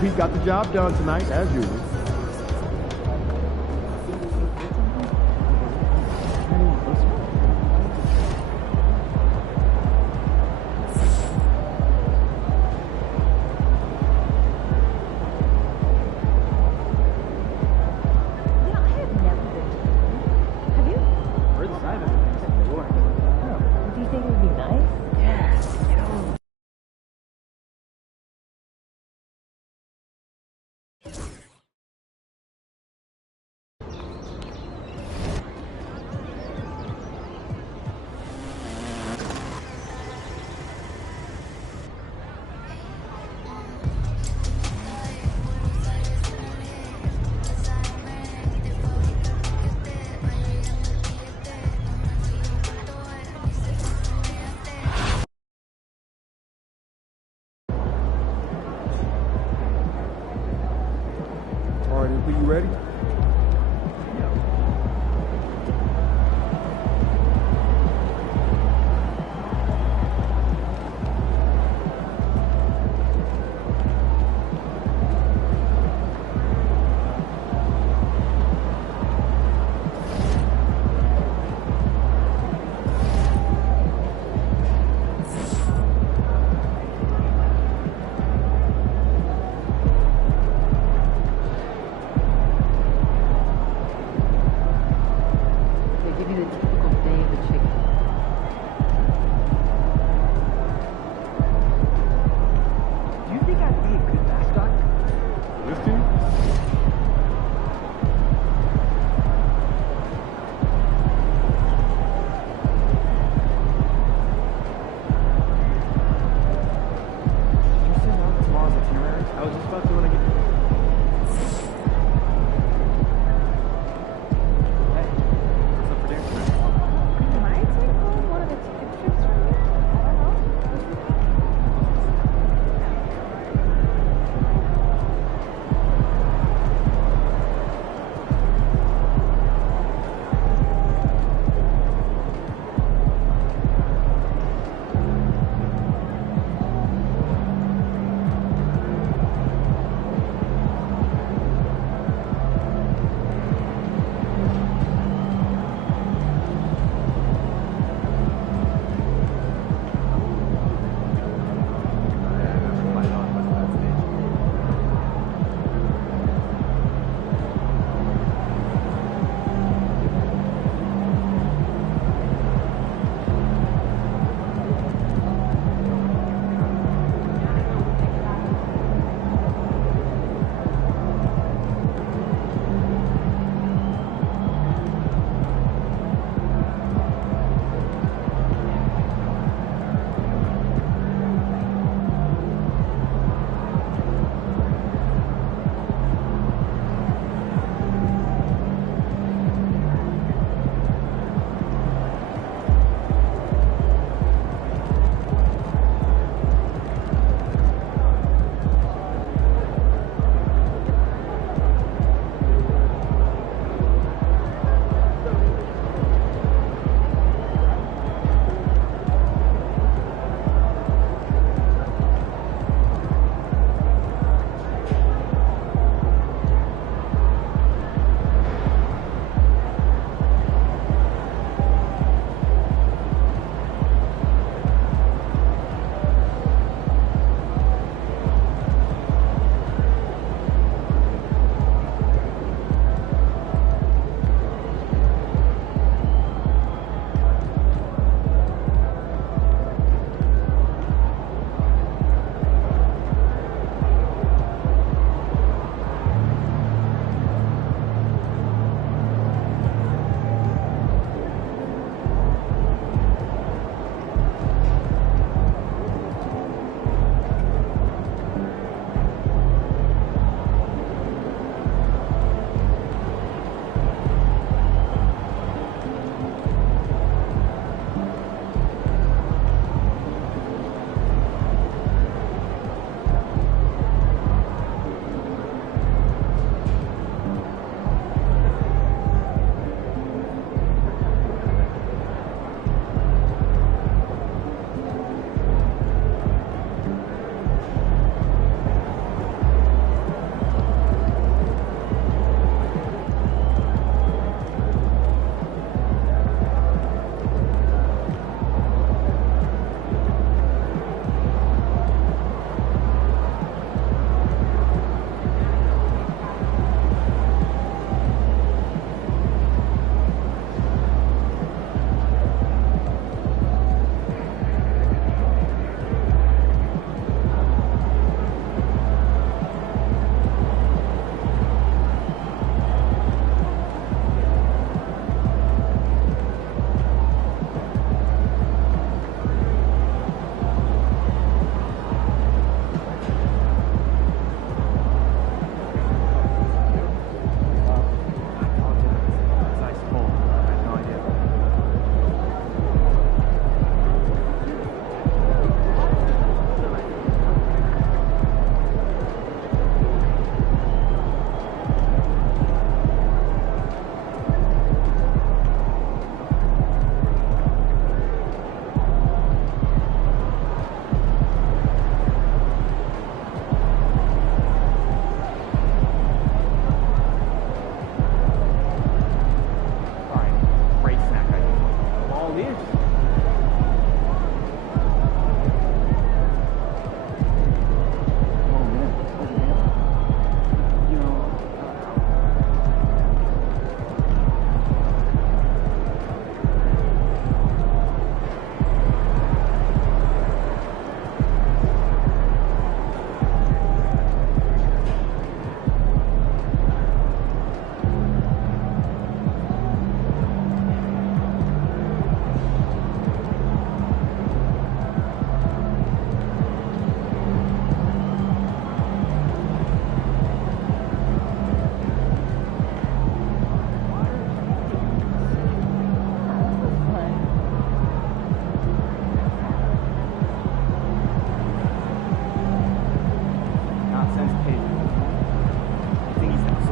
Pete got the job done tonight, as usual. All right, MP, you ready?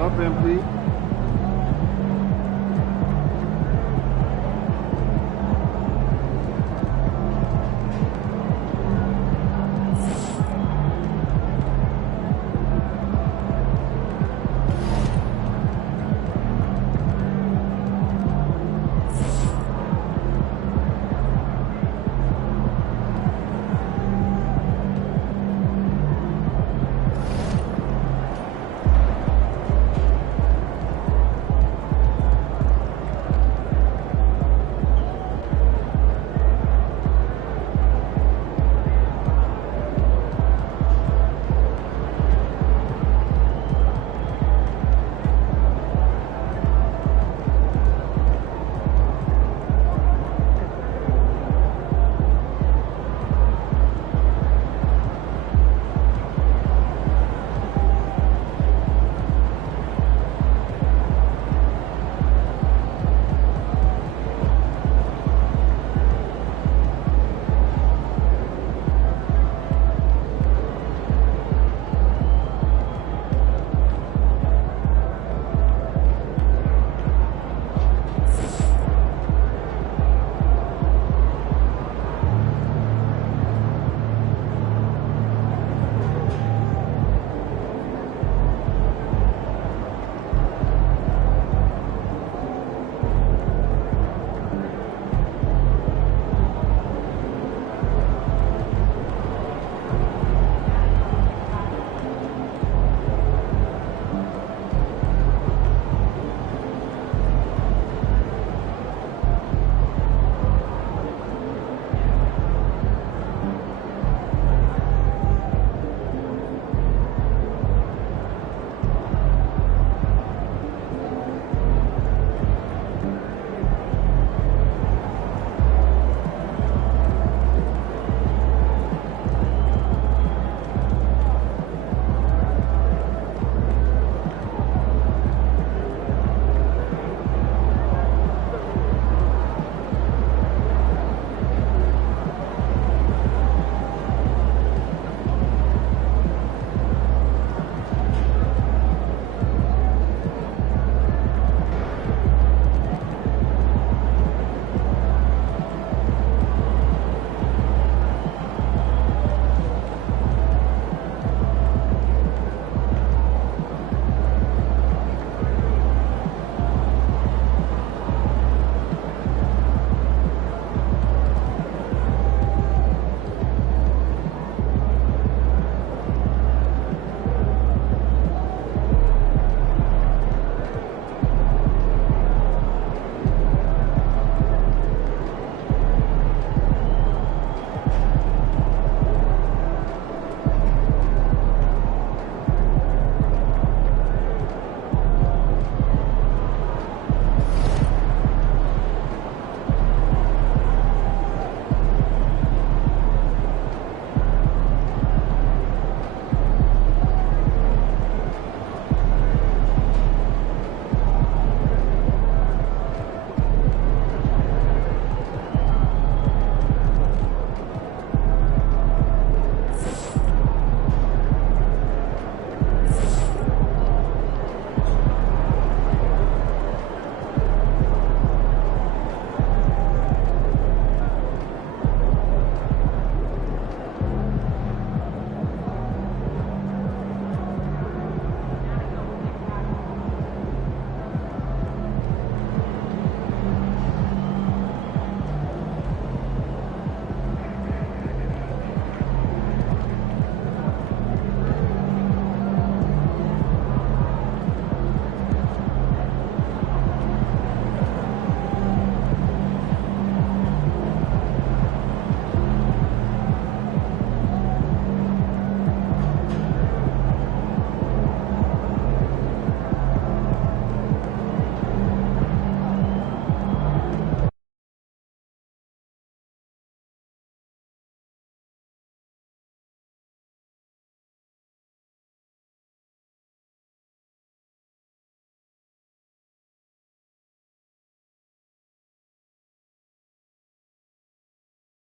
Up, MP.